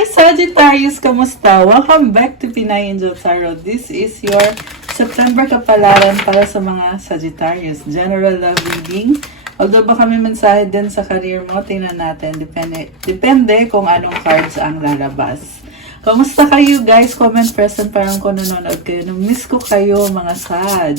Hi Sagittarius! Kamusta? Welcome back to Pinay Angel Tarot. This is your September kapalaran para sa mga Sagittarius. General love reading. Although baka may mensahe din sa career mo, tingnan natin. Depende kung anong cards ang lalabas. Kamusta kayo guys? Comment present parang kung nanonood kayo. Miss ko kayo mga Sag.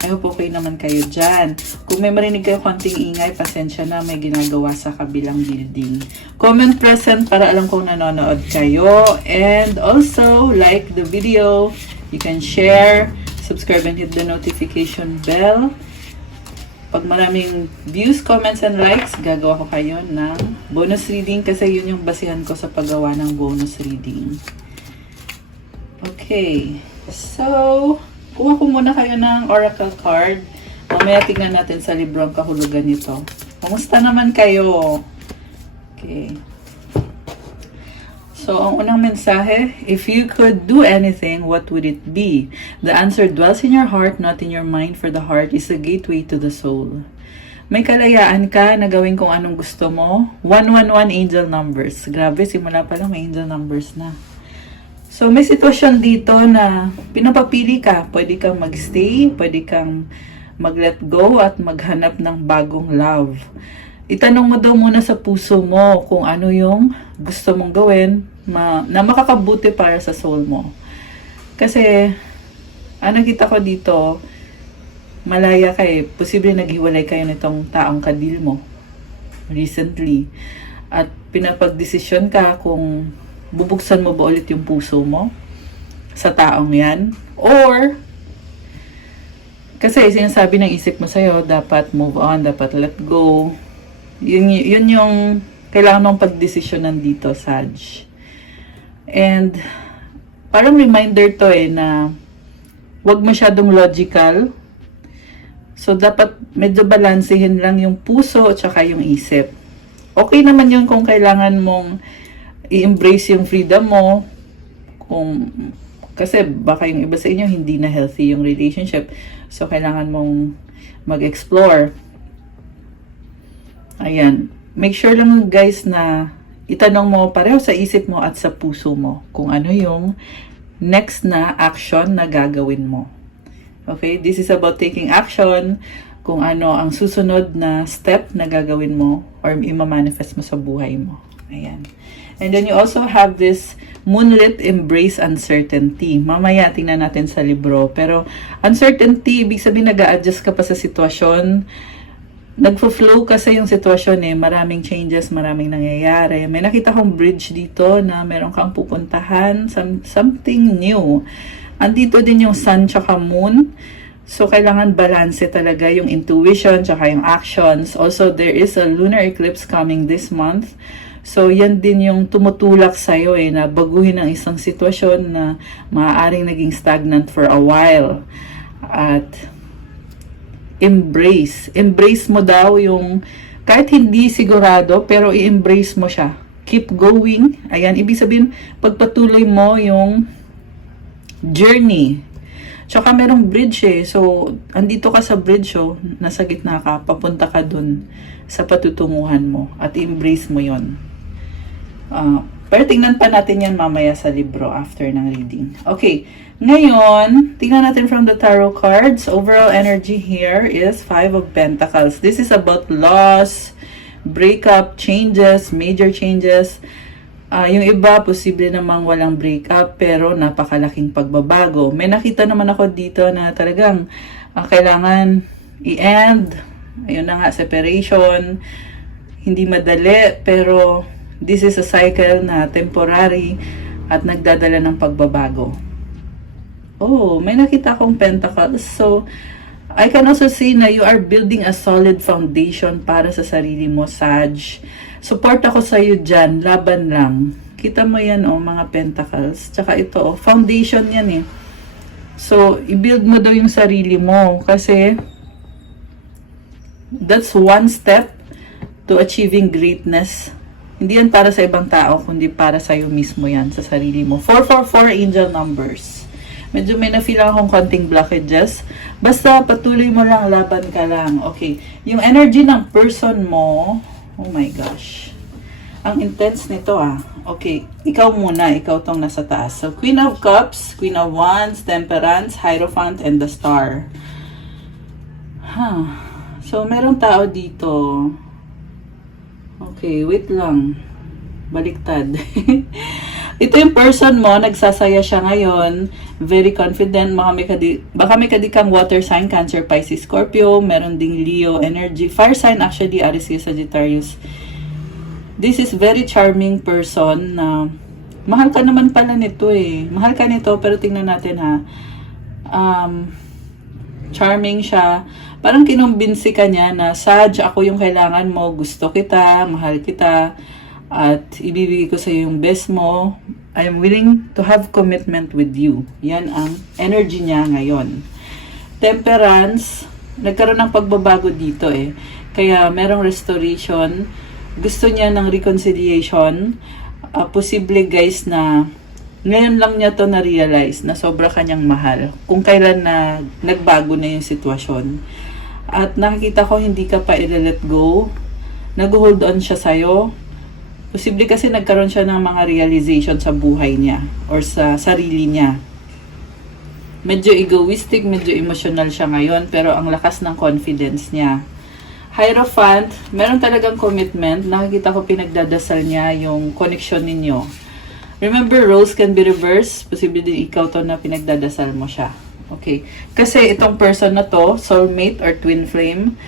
I hope okay naman kayo dyan. Kung may marinig kayo konting ingay, pasensya na, may ginagawa sa kabilang building. Comment present para alam kong nanonood kayo. And also, like the video. You can share, subscribe, and hit the notification bell. Pag maraming views, comments, and likes, gagawa ko kayo ng bonus reading kasi yun yung basihan ko sa paggawa ng bonus reading. Okay. So, kuha ko muna kayo ng oracle card. Mamaya tingnan natin sa libro ang kahulugan nito. Kumusta naman kayo? Okay. So, ang unang mensahe, if you could do anything, what would it be? The answer dwells in your heart, not in your mind, for the heart is a gateway to the soul. May kalayaan ka na gawin kung anong gusto mo. 111 angel numbers. Grabe, simula pa lang may angel numbers na. So, may sitwasyon dito na pinapapili ka. Pwede kang magstay, pwede kang mag-let go at maghanap ng bagong love. Itanong mo daw muna sa puso mo kung ano yung gusto mong gawin na makakabuti para sa soul mo. Kasi, nakita ko dito, malaya ka eh. Posible naghiwalay kayo nitong taong kadil mo recently. At pinapagdesisyon ka kung bubuksan mo ba ulit yung puso mo sa taong yan. Or, kasi sinasabi ng isip mo sa'yo, dapat move on, dapat let go. Yun yung kailangan mong pagdesisyonan dito, Sag. And, parang reminder to na wag masyadong logical. So, dapat medyo balansehin lang yung puso at saka yung isip. Okay naman yun kung kailangan mong i-embrace yung freedom mo. Kasi baka yung iba sa inyo hindi na healthy yung relationship. So, kailangan mong mag-explore. Ayan. Make sure lang guys na itanong mo pareho sa isip mo at sa puso mo kung ano yung next na action na gagawin mo. Okay? This is about taking action, kung ano ang susunod na step na gagawin mo or i-manifest mo sa buhay mo. Ayan. And then you also have this moonlit embrace uncertainty. Mamaya tingnan natin sa libro. Pero uncertainty, ibig sabihin nag-a-adjust ka pa sa sitwasyon. Nagfo-flow kasi yung sitwasyon maraming changes, maraming nangyayari. May nakita kong bridge dito na meron kang pupuntahan, something new. Andito din yung sun tsaka moon. So, kailangan balance talaga yung intuition tsaka yung actions. Also, there is a lunar eclipse coming this month. So, yan din yung tumutulak sa'yo na baguhin ang isang sitwasyon na maaaring naging stagnant for a while. At embrace. Embrace mo daw yung, kahit hindi sigurado, pero i-embrace mo siya. Keep going. Ayan, ibig sabihin, pagpatuloy mo yung journey. Tsaka merong bridge So, andito ka sa bridge nasa gitna ka, papunta ka dun sa patutunguhan mo. At i-embrace mo yon. Pero tingnan pa natin yan mamaya sa libro after ng reading. Okay, ngayon, tingnan natin from the tarot cards. Overall energy here is 5 of Pentacles. This is about loss, breakup, changes, major changes. Yung iba, posible namang walang breakup, pero napakalaking pagbabago. May nakita naman ako dito na talagang kailangan i-end. Ayun na nga, separation. Hindi madali, pero this is a cycle na temporary at nagdadala ng pagbabago. Oh, may nakita akong pentacles. So, I can also see na you are building a solid foundation para sa sarili mo, Sag. Support ako sa iyo dyan. Laban lang. Kita mo yan, mga pentacles. Tsaka ito, foundation yan So, i-build mo daw yung sarili mo. Kasi, that's one step to achieving greatness. Hindi yan para sa ibang tao, kundi para sa iyo mismo yan, sa sarili mo. 444 angel numbers. Medyo may na-feel akong konting blockages. Basta patuloy mo lang, laban ka lang. Okay. Yung energy ng person mo, oh my gosh. Ang intense nito ah. Okay, ikaw muna, ikaw tong nasa taas. So, Queen of Cups, Queen of Wands, Temperance, Hierophant, and the Star. So, merong tao dito. Okay, wait lang. Baliktad. Ito yung person mo, nagsasaya siya ngayon, very confident, baka may kadikang water sign, Cancer, Pisces, Scorpio, meron ding Leo energy, fire sign actually, Aries, Sagittarius. This is very charming person na mahal ka naman pala nito eh. Mahal ka nito pero tingnan natin ha. Charming siya. Parang kinumbinsi ka niya na, Saj, ako yung kailangan mo, gusto kita, mahal kita, at ibibigay ko sa iyo yung best mo. I am willing to have commitment with you. Yan ang energy niya ngayon. Temperance, nagkaroon ng pagbabago dito eh. Kaya merong restoration. Gusto niya ng reconciliation. Posible guys na ngayon lang niya to na-realize na sobra kanyang mahal. Kung kailan na nagbago na yung sitwasyon. At nakikita ko hindi ka pa i-let go. Nag-hold on siya sa'yo. Posible kasi nagkaroon siya ng mga realization sa buhay niya or sa sarili niya. Medyo egoistic, medyo emotional siya ngayon pero ang lakas ng confidence niya. Hierophant, meron talagang commitment. Nakikita ko pinagdadasal niya yung connection ninyo. Remember, roles can be reversed. Posible din ikaw to na pinagdadasal mo siya. Okay. Kasi itong person na to, soulmate or twin flame,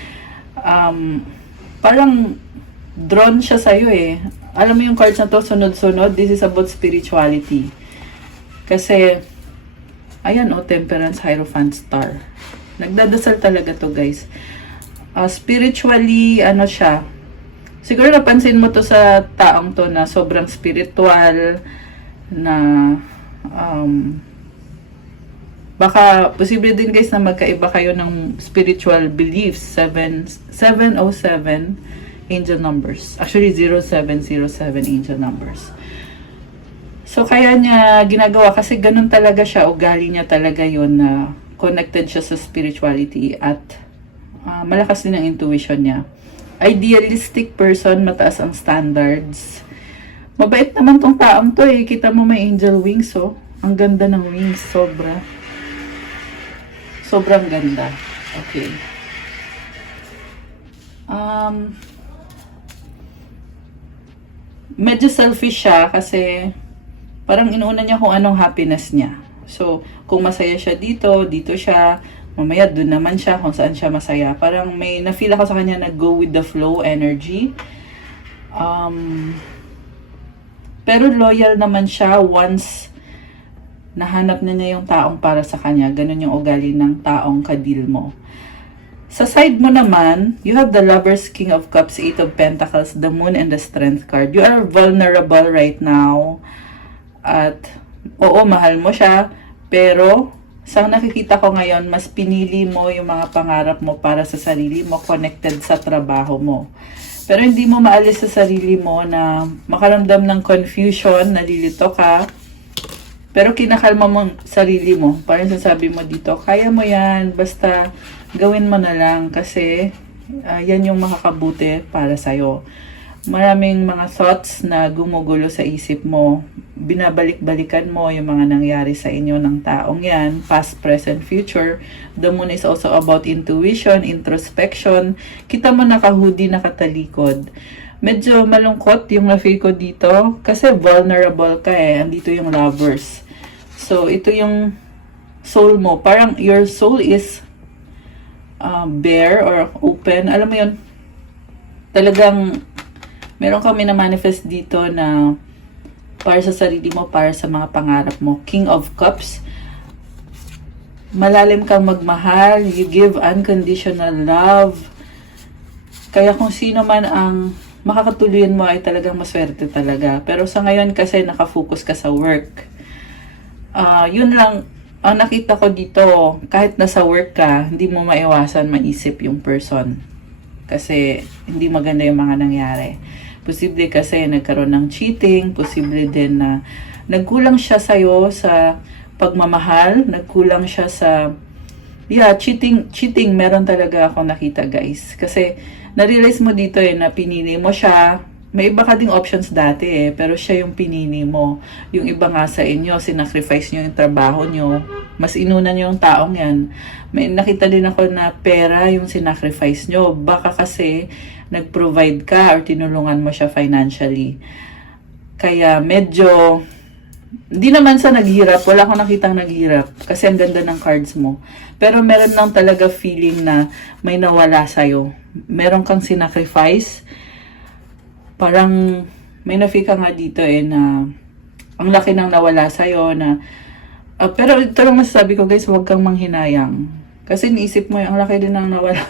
parang drawn siya sa'yo eh. Alam mo yung cards na to, sunod-sunod. This is about spirituality. Kasi, ayan Temperance, Hierophant, Star. Nagdadasal talaga to guys. Spiritually, ano siya, siguro napansin mo to sa taong to na sobrang spiritual, na baka posible din guys na magkaiba kayo ng spiritual beliefs. 707 angel numbers. Actually 0707 angel numbers. So kaya niya ginagawa kasi ganun talaga siya, ugali niya talaga yon na connected siya sa spirituality at malakas din ang intuition niya. Idealistic person, mataas ang standards. Mabait naman tong taong to eh. Kita mo may angel wings oh. Ang ganda ng wings, sobra. Sobrang ganda. Okay. Medyo selfish siya kasi parang inuuna niya kung anong happiness niya. So, kung masaya siya dito, dito siya, mamaya dun naman siya kung saan siya masaya. Parang may na-feel ako sa kanya na go with the flow energy. Pero loyal naman siya once nahanap na niya yung taong para sa kanya. Ganun yung ugali ng taong kadil mo. Sa side mo naman, you have the Lovers, King of Cups, Eight of Pentacles, the Moon, and the Strength card. You are vulnerable right now. At, oo, mahal mo siya. Pero, sa nakikita ko ngayon, mas pinili mo yung mga pangarap mo para sa sarili mo, connected sa trabaho mo. Pero hindi mo maalis sa sarili mo na makaramdam ng confusion, nalilito ka. Pero kinakalma mo sarili mo. Parang sasabi mo dito, kaya mo yan, basta gawin mo na lang kasi yan yung makakabuti para sa'yo. Maraming mga thoughts na gumugulo sa isip mo. Binabalik-balikan mo yung mga nangyari sa inyo ng taong yan, past, present, future. The Moon is also about intuition, introspection. Kita mo naka-hoodie, nakatalikod. Medyo malungkot yung na-feel ko dito kasi vulnerable ka eh. Andito yung Lovers. So, ito yung soul mo. Parang your soul is bare or open. Alam mo yun, talagang meron kami na manifest dito na para sa sarili mo, para sa mga pangarap mo. King of Cups. Malalim kang magmahal. You give unconditional love. Kaya kung sino man ang makakatuluyan mo ay talagang maswerte talaga. Pero sa ngayon kasi nakafocus ka sa work. Yun lang ang nakita ko dito. Kahit nasa work ka, hindi mo maiwasan maisip yung person. Kasi hindi maganda yung mga nangyari. Posible kasi nagkaroon ng cheating. Posible din na nagkulang siya sa'yo sa pagmamahal. Nagkulang siya sa... Yeah, cheating meron talaga ako nakita guys. Kasi na-realize mo dito na pinili mo siya, may iba ka ding options dati pero siya yung pinili mo. Yung iba nga sa inyo, sinacrifice nyo yung trabaho nyo. Mas inuna nyo yung taong yan. May nakita din ako na pera yung sinacrifice nyo. Baka kasi nag-provide ka or tinulungan mo siya financially. Kaya medyo, hindi naman sa naghirap, wala akong nakitang naghirap kasi ang ganda ng cards mo. Pero meron lang talaga feeling na may nawala sa'yo. Meron kang sinacrifice. Parang may nafika nga dito na ang laki nang nawala sa'yo na pero ito lang masasabi ko guys, huwag kang manghinayang. Kasi iniisip mo ang laki din nang nawala.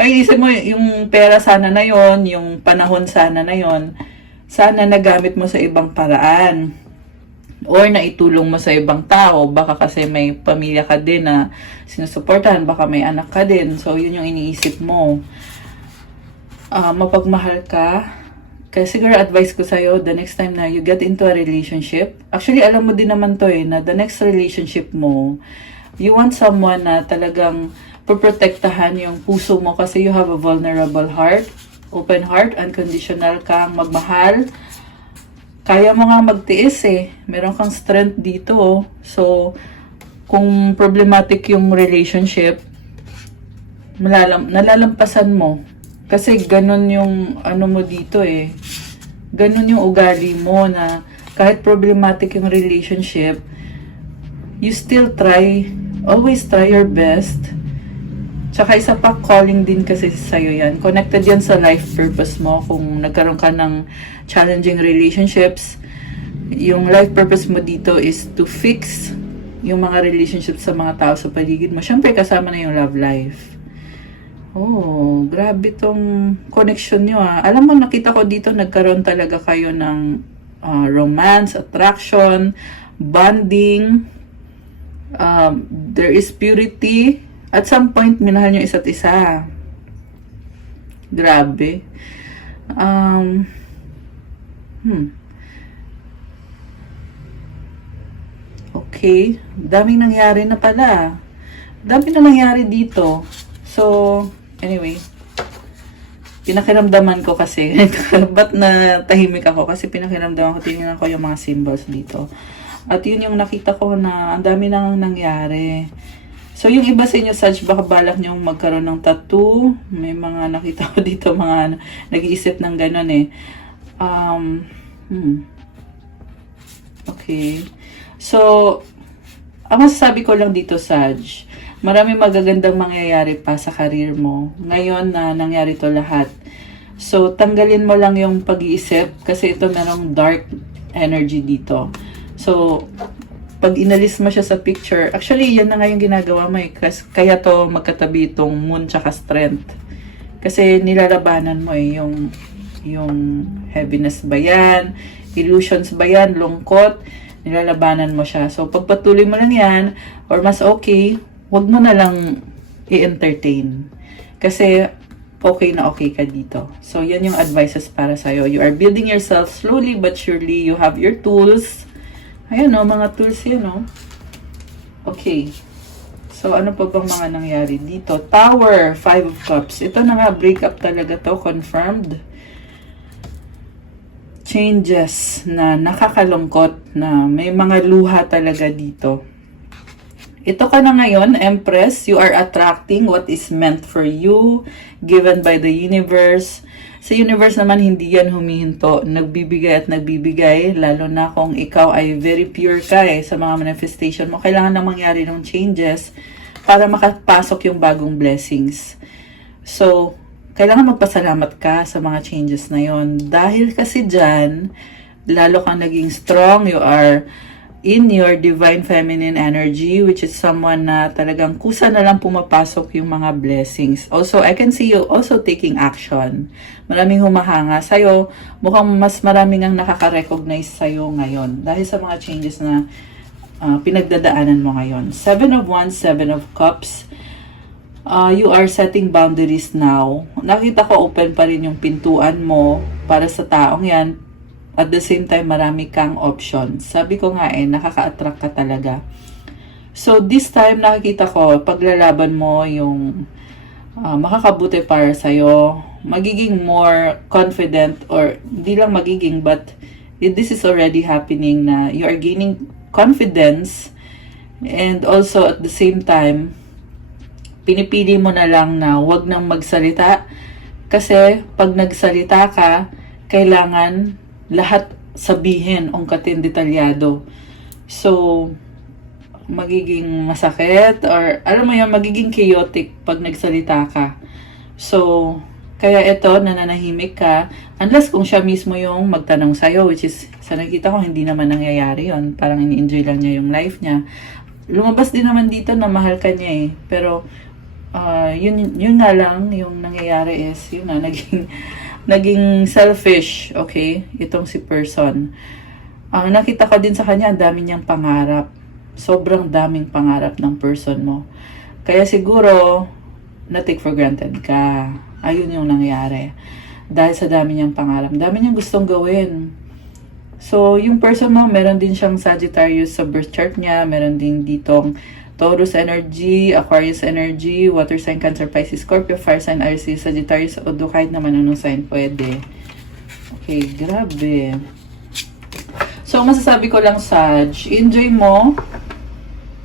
Ay, iniisip mo yung pera sana na yon, yung panahon sana na yon, sana nagamit mo sa ibang paraan. Or naitulong mo sa ibang tao. Baka kasi may pamilya ka din na sinusuportahan. Baka may anak ka din. So, yun yung iniisip mo. Mapagmahal ka. Kaya siguro advice ko sa'yo, the next time na you get into a relationship, actually alam mo din naman to na the next relationship mo, you want someone na talagang poprotektahan yung puso mo kasi you have a vulnerable heart, open heart, unconditional kang magmahal. Kaya mo nga magtiis meron kang strength dito. So, kung problematic yung relationship, nalalampasan mo. Kasi ganun yung ano mo dito ganun yung ugali mo na kahit problematic yung relationship, you still try, always try your best. Tsaka isa pa, calling din kasi sa'yo yan. Connected yan sa life purpose mo. Kung nagkaroon ka ng challenging relationships, yung life purpose mo dito is to fix yung mga relationships sa mga tao sa paligid mo. Siyempre, kasama na yung love life. Oh, grabe tong connection nyo Alam mo, nakita ko dito, nagkaroon talaga kayo ng romance, attraction, bonding, there is purity. At some point, minahal nyo isa't isa. Grabe. Okay. Daming nangyari na pala. Daming na nangyari dito. So, anyway, pinakiramdaman ko kasi, ba't na tahimik ako? Kasi pinakiramdaman ko, tingnan ko yung mga symbols dito. At yun yung nakita ko na ang dami nang nangyari. So, yung iba sa inyo, Saj, baka balak nyo magkaroon ng tattoo. May mga nakita ko dito, mga nag-iisip ng gano'n Okay. So, ang masasabi ko lang dito, Saj, marami magagandang mangyayari pa sa karir mo. Ngayon na nangyari to lahat. So, tanggalin mo lang yung pag-iisip kasi ito merong dark energy dito. So, pag inalis mo siya sa picture, actually, yan na nga yung ginagawa mo kaya to magkatabi itong moon tsaka strength. Kasi nilalabanan mo yung heaviness ba yan, illusions ba yan, lungkot, nilalabanan mo siya. So, pagpatuloy mo lang yan, or mas okay, wag mo na lang i-entertain. Kasi, okay na okay ka dito. So, yan yung advices para sa'yo. You are building yourself slowly but surely. You have your tools. Ayan mga tools yun Okay. So, ano pa bang mga nangyari dito? Tower, 5 of Cups. Ito na nga, breakup talaga to. Confirmed. Changes na nakakalungkot na may mga luha talaga dito. Ito ka na ngayon, Empress. You are attracting what is meant for you, given by the universe. Sa universe naman, hindi yan humihinto. Nagbibigay at nagbibigay, lalo na kung ikaw ay very pure ka sa mga manifestation mo. Kailangan na mangyari ng changes para makapasok yung bagong blessings. So, kailangan magpasalamat ka sa mga changes na yon. Dahil kasi dyan, lalo kang naging strong, you are in your divine feminine energy, which is someone na talagang kusa na lang pumapasok yung mga blessings. Also, I can see you also taking action. Maraming humahanga sa'yo. Mukhang mas maraming ang nakaka-recognize sa'yo ngayon. Dahil sa mga changes na pinagdadaanan mo ngayon. 7 of Wands, 7 of Cups. You are setting boundaries now. Nakita ko open pa rin yung pintuan mo para sa taong yan. At the same time, marami kang options. Sabi ko nga nakaka-attract ka talaga. So, this time, nakikita ko, paglalaban mo yung makakabuti para sa'yo, magiging more confident, or hindi lang magiging, but this is already happening na you are gaining confidence, and also at the same time, pinipili mo na lang na wag nang magsalita, kasi pag nagsalita ka, kailangan lahat sabihin ungkatin detalyado. So, magiging masakit, or alam mo yun, magiging chaotic pag nagsalita ka. So, kaya ito, nananahimik ka, unless kung siya mismo yung magtanong sa'yo, which is, sa nakita ko, hindi naman nangyayari yon. Parang ini-enjoy lang niya yung life niya. Lumabas din naman dito na mahal ka niya eh. Pero, yun nga lang, yung nangyayari is, yun na, naging selfish, okay? Itong si person. Ang nakita ko din sa kanya, ang dami niyang pangarap. Sobrang daming pangarap ng person mo. Kaya siguro, na-take for granted ka. Ayun yung nangyari. Dahil sa dami niyang pangarap. Dami niyang gustong gawin. So, yung person mo, meron din siyang Sagittarius sa birth chart niya. Meron din ditong Taurus energy, Aquarius energy, Water sign, Cancer, Pisces, Scorpio, Fire sign, Aries, Sagittarius, o kahit naman anong sign pwede. Okay, grabe. So, masasabi ko lang, Sag, enjoy mo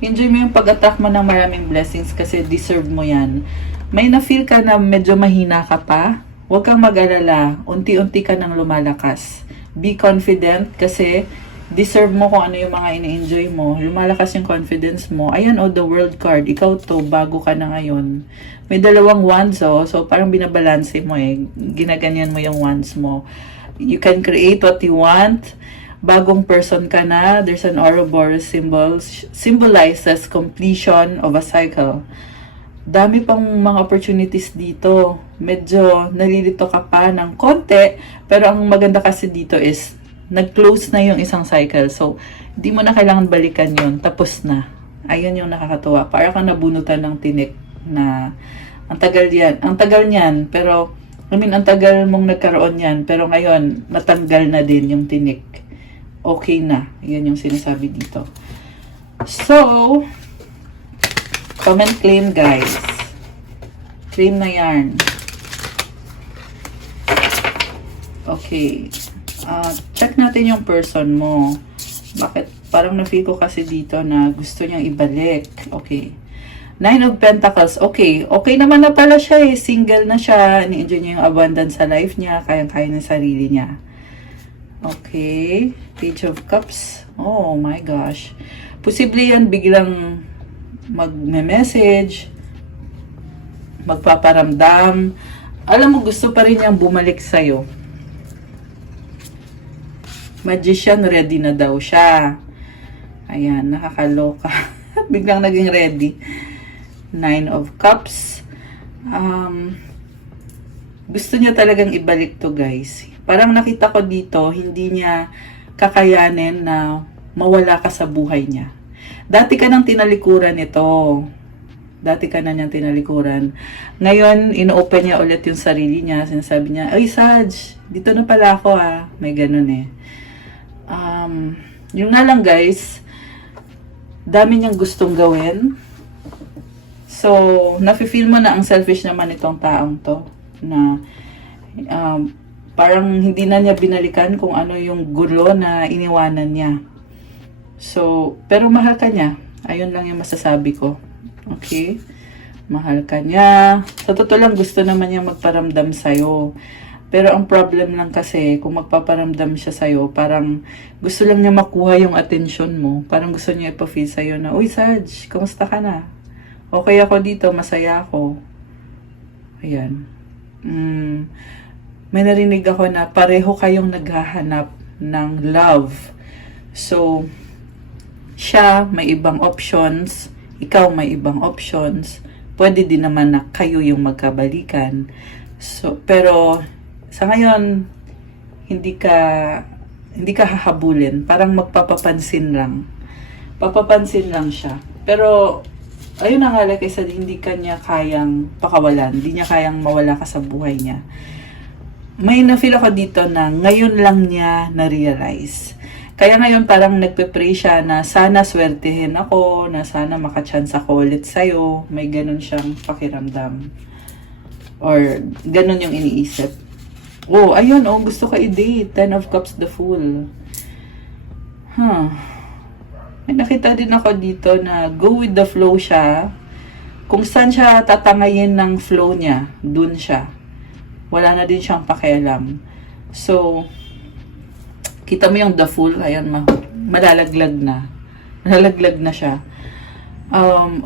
yung pag-attract mo ng maraming blessings kasi deserve mo yan. May na-feel ka na medyo mahina ka pa, huwag kang mag-alala, unti-unti ka nang lumalakas. Be confident kasi deserve mo kung ano yung mga ini-enjoy mo. Lumalakas yung confidence mo. Ayan, the World card. Ikaw to, bago ka na ngayon. May dalawang wands, so parang binabalanse mo eh. Ginaganyan mo yung wands mo. You can create what you want. Bagong person ka na. There's an Ouroboros symbol. Symbolizes completion of a cycle. Dami pang mga opportunities dito. Medyo nalilito ka pa ng konti. Pero ang maganda kasi dito is, nag-close na yung isang cycle. So, hindi mo na kailangan balikan yun. Tapos na. Ayun yung nakakatuwa. Para kang nabunutan ng tinik na ang tagal yan. Ang tagal niyan. Pero, ang tagal mong nagkaroon yan. Pero ngayon, natanggal na din yung tinik. Okay na. Yun yung sinasabi dito. So, comment claim, guys. Claim na yarn. Okay. Check natin yung person mo. Bakit? Parang na-feel ko kasi dito na gusto niyang ibalik. Okay. 9 of Pentacles. Okay. Okay naman na pala siya eh. Single na siya. Ni-enjoy niya yung abundance sa life niya. Kayang-kaya ng sarili niya. Okay. Page of Cups. Oh my gosh. Posible yan biglang mag-message. Magpaparamdam. Alam mo, gusto pa rin niyang bumalik sa'yo. Magician, ready na daw siya. Ayan, nakakaloka. Biglang naging ready. 9 of Cups. Gusto niya talagang ibalik to, guys. Parang nakita ko dito, hindi niya kakayanin na mawala ka sa buhay niya. Dati ka nang tinalikuran ito. Dati ka na niyang tinalikuran. Ngayon, ino-open niya ulit yung sarili niya. Sinasabi niya, ay Sag, dito na pala ako May ganun eh. Yung nga lang guys, dami niyang gustong gawin. So, nafe-feel mo na ang selfish naman itong taong to. Na, parang hindi na niya binalikan kung ano yung gulo na iniwanan niya. So, pero mahal ka niya. Ayun lang yung masasabi ko. Okay? Mahal ka niya. Sa totoo lang, gusto naman niya magparamdam sa'yo. Pero ang problem lang kasi, kung magpaparamdam siya sa'yo, parang gusto lang niya makuha yung attention mo. Parang gusto niya ipa-feel sa'yo na, uy Sag, kamusta ka na? Okay ako dito, masaya ako. Ayan. May narinig ako na pareho kayong naghahanap ng love. So, siya may ibang options, ikaw may ibang options. Pwede din naman na kayo yung magkabalikan. So, pero sa ngayon, hindi ka hahabulin. Parang magpapapansin lang. Papapansin lang siya. Pero, ayun na nga, like I said, hindi ka niya kayang pakawalan. Hindi niya kayang mawala ka sa buhay niya. May na-feel ako dito na ngayon lang niya na-realize. Kaya ngayon parang nagpe-pray siya na sana swertehin ako, na sana makachance ako ulit sa'yo. May ganun siyang pakiramdam. Or ganun yung iniisip. Oh, ayun, oh, gusto ka i-date. 10 of Cups, the Fool. May nakita din ako dito na go with the flow siya. Kung saan siya tatangayin ng flow niya, dun siya. Wala na din siyang pakialam. So, kita mo yung the Fool, ayan, malalaglag na. Malalaglag na siya.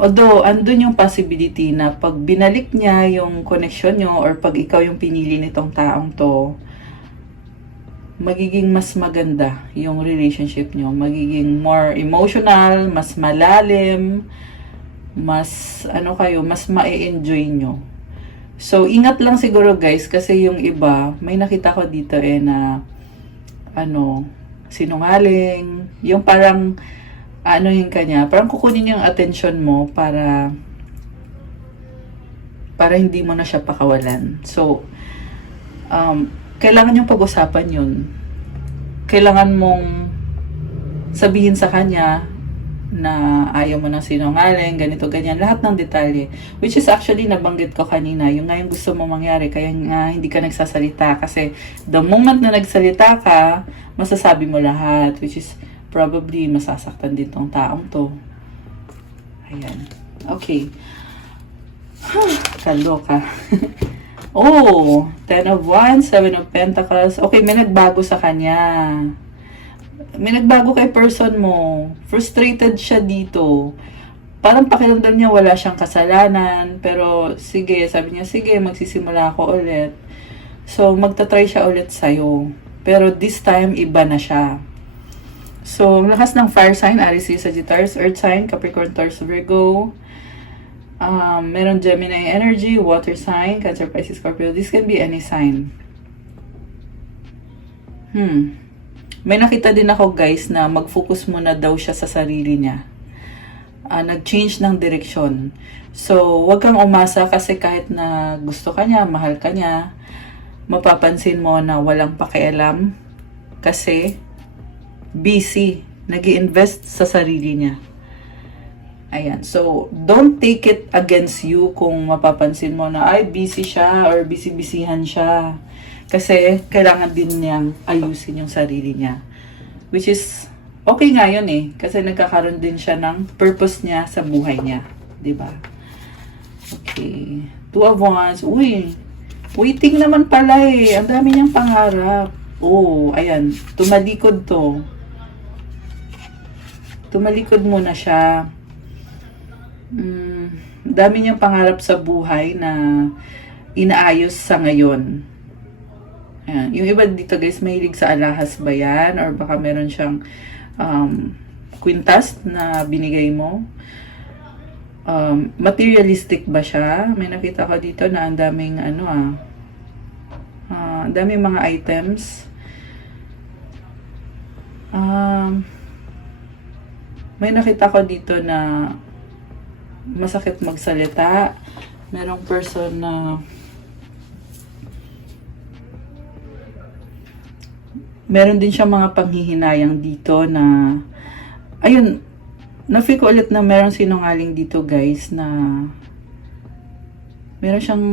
Although, andun yung possibility na pag binalik niya yung connection nyo or pag ikaw yung pinili nitong taong to, magiging mas maganda yung relationship nyo. Magiging more emotional, mas malalim, mas, mas ma-enjoy nyo. So, ingat lang siguro guys, kasi yung iba, may nakita ko dito na, sinungaling, yung parang, yung kanya, parang kukunin yung attention mo para hindi mo na siya pakawalan. So, kailangan yung pag-usapan yun. Kailangan mong sabihin sa kanya na ayaw mo ng sinungaling, ganito, ganyan, lahat ng detalye. Which is actually, nabanggit ko kanina, yung nga yung gusto mo mangyari, kaya nga hindi ka nagsasalita. Kasi the moment na nagsalita ka, masasabi mo lahat. Which is probably masasaktan din tong taong to. Ayan. Okay. Kaloka. Oh, 10 of Wands, 7 of Pentacles. Okay, may nagbago sa kanya. May nagbago kay person mo. Frustrated siya dito. Parang pakiramdam niya wala siyang kasalanan. Pero sige, sabi niya, sige, magsisimula ako ulit. So, magta-try siya ulit sa'yo. Pero this time, iba na siya. So, lakas ng fire sign, Aries, Sagittarius, Earth sign, Capricorn, Taurus, Virgo. Meron Gemini energy, water sign, Cancer, Pisces, Scorpio. This can be any sign. May nakita din ako guys na mag-focus muna daw siya sa sarili niya. Nag-change ng direksyon. So, wag kang umasa kasi kahit na gusto ka niya, mahal ka niya, mapapansin mo na walang pakialam kasi busy, nag-i-invest sa sarili niya. Ayan. So, don't take it against you kung mapapansin mo na, ay, busy siya or busy-busyhan siya. Kasi, kailangan din niyang ayusin yung sarili niya. Which is, okay nga yun eh. Kasi nagkakaroon din siya ng purpose niya sa buhay niya. Diba? Okay. 2 of Wands. Uy, waiting naman pala eh. Ang dami niyang pangarap. Oh, ayan. Tumalikod to. Tumalikod muna siya. Dami niyang pangarap sa buhay na inaayos sa ngayon. Ayan. Yung iba dito guys, mahilig sa alahas ba yan? Or baka meron siyang kwintas na binigay mo. Materialistic ba siya? May nakita ko dito na ang daming ang daming mga items. May nakita ko dito na masakit magsalita. Merong person na meron din siya mga panghihinayang dito na ayun, na-feel ko ulit na meron sinungaling dito guys na meron siyang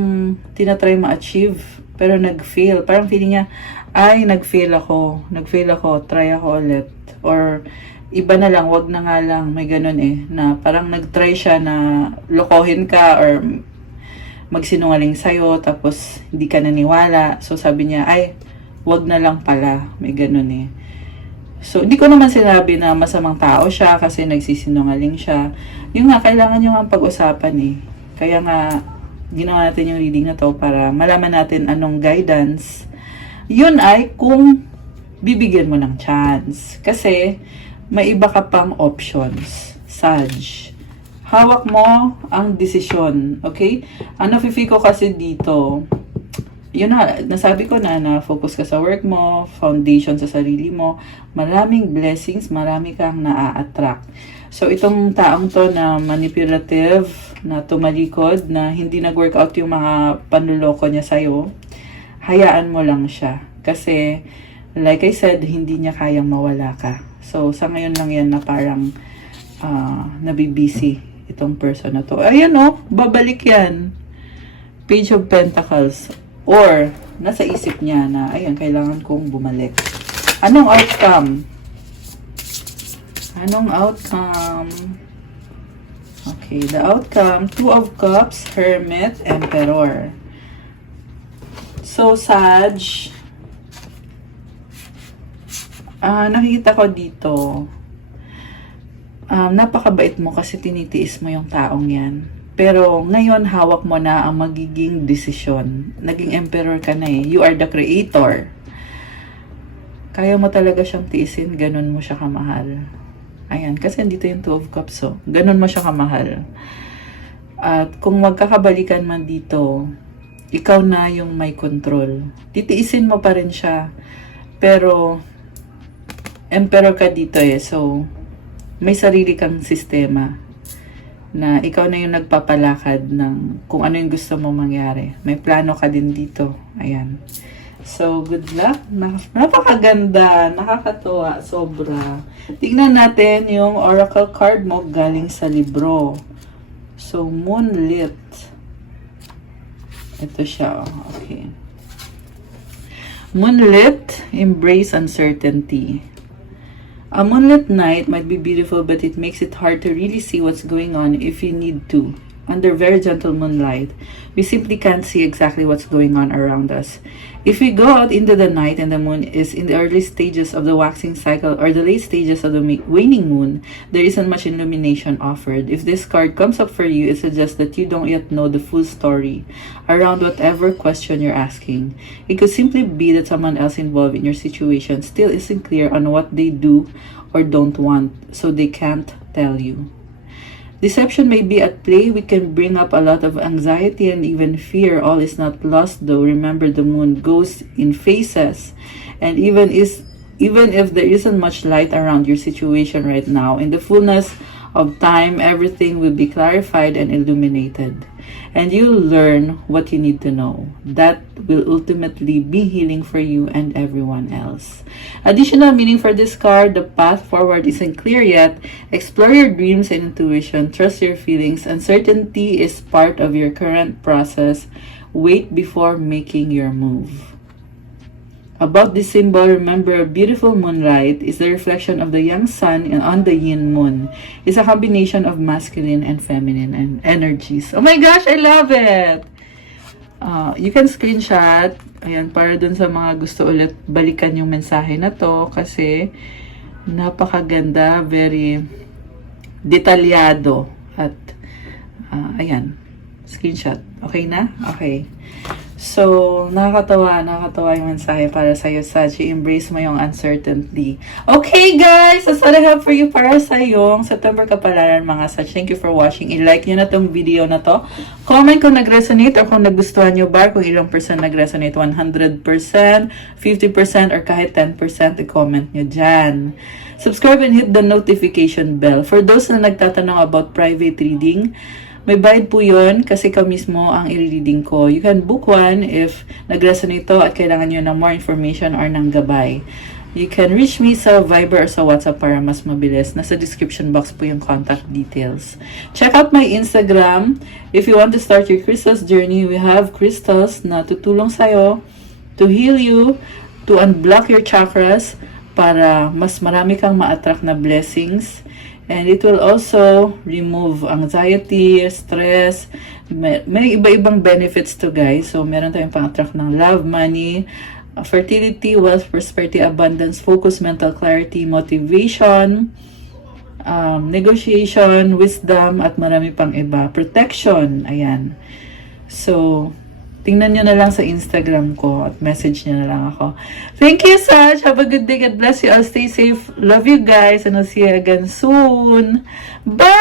tinatry ma-achieve pero nag-fail. Parang feeling niya, ay nag-fail ako, try ako ulit. Or iba na lang, wag na nga lang, may ganun eh, na parang nag-try siya na lokohin ka or magsinungaling sa'yo, tapos hindi ka naniwala. So sabi niya, ay, wag na lang pala, may ganun eh. So, hindi ko naman sinabi na masamang tao siya kasi nagsisinungaling siya. Yung nga, kailangan nyo nga pag-usapan eh. Kaya nga, ginawa natin yung reading na to para malaman natin anong guidance. Yun ay kung bibigyan mo ng chance. Kasi, may iba ka pang options. Sag. Hawak mo ang desisyon. Okay? Ang nafe-feel ko kasi dito, yun na, nasabi ko na focus ka sa work mo, foundation sa sarili mo, maraming blessings, marami kang naa-attract. So, itong taong to na manipulative, na tumalikod, na hindi nag-workout yung mga panluloko niya sa'yo, hayaan mo lang siya. Kasi, like I said, hindi niya kayang mawala ka. So, sa ngayon lang yan na parang nabibisi itong person na to. Ayan o, babalik yan. Page of Pentacles. Or, nasa isip niya na, ayun, kailangan kong bumalik. Anong outcome? Anong outcome? Okay, the outcome, Two of Cups, Hermit, Emperor. So, Sag, nakikita ko dito, napakabait mo kasi tinitiis mo yung taong yan. Pero ngayon, hawak mo na ang magiging desisyon. Naging emperor ka na eh. You are the creator. Kaya mo talaga siyang tiisin, ganun mo siya kamahal. Ayan, kasi dito yung Two of Cups, so ganun mo siya kamahal. At kung magkakabalikan man dito, ikaw na yung may control. Titiisin mo pa rin siya. Pero, emperor ka dito eh, so may sarili kang sistema na ikaw na yung nagpapalakad ng kung ano yung gusto mo mangyari. May plano ka din dito. Ayan. So, good luck. Napakaganda. Nakakatuwa. Sobra. Tignan natin yung oracle card mo galing sa libro. So, Moonlit. Ito siya. Okay. Moonlit, embrace uncertainty. A moonlit night might be beautiful, but it makes it hard to really see what's going on if you need to. Under very gentle moonlight, we simply can't see exactly what's going on around us. If we go out into the night and the moon is in the early stages of the waxing cycle or the late stages of the waning moon, there isn't much illumination offered. If this card comes up for you, it suggests that you don't yet know the full story around whatever question you're asking. It could simply be that someone else involved in your situation still isn't clear on what they do or don't want, so they can't tell you. Deception may be at play. We can bring up a lot of anxiety and even fear. All is not lost though. Remember, the moon goes in phases. And even if there isn't much light around your situation right now, in the fullness of time, everything will be clarified and illuminated. And you'll learn what you need to know. That will ultimately be healing for you and everyone else. Additional meaning for this card, the path forward isn't clear yet. Explore your dreams and intuition. Trust your feelings. Uncertainty is part of your current process. Wait before making your move. About this symbol, remember, a beautiful moonlight is the reflection of the young sun and on the yin moon. It's a combination of masculine and feminine energies. Oh my gosh, I love it! You can screenshot. Ayan, para dun sa mga gusto ulit balikan yung mensahe na to kasi napakaganda, very detalyado. At, ayan, screenshot. Okay na? Okay. So, nakakatawa yung mensahe para sa'yo, Sachi. Embrace mo yung uncertainty. Okay, guys! That's all I have for you para sa yung September Kapalaran, mga Sachi. Thank you for watching. I-like nyo na tong video na to. Comment kung nag-resonate or kung nagustuhan nyo ba, kung ilang percent nag-resonate, 100%, 50%, or kahit 10%, i-comment nyo dyan. Subscribe and hit the notification bell. For those na nagtatanong about private reading, may bayad po yun kasi ikaw mismo ang i-reading ko. You can book one if nag-resonate to at kailangan nyo ng more information or ng gabay. You can reach me sa Viber or sa WhatsApp para mas mabilis. Nasa description box po yung contact details. Check out my Instagram. If you want to start your crystals journey, we have crystals na tutulong sa'yo to heal you, to unblock your chakras para mas marami kang ma-attract na blessings. And it will also remove anxiety, stress. May iba-ibang benefits to, guys. So, meron tayong pang-attract ng love, money, fertility, wealth, prosperity, abundance, focus, mental clarity, motivation, negotiation, wisdom, at marami pang iba. Protection, ayan. So, tingnan nyo na lang sa Instagram ko at message nyo na lang ako. Thank you, Saj. Have a good day. God bless you all. Stay safe. Love you guys. And I'll see you again soon. Bye!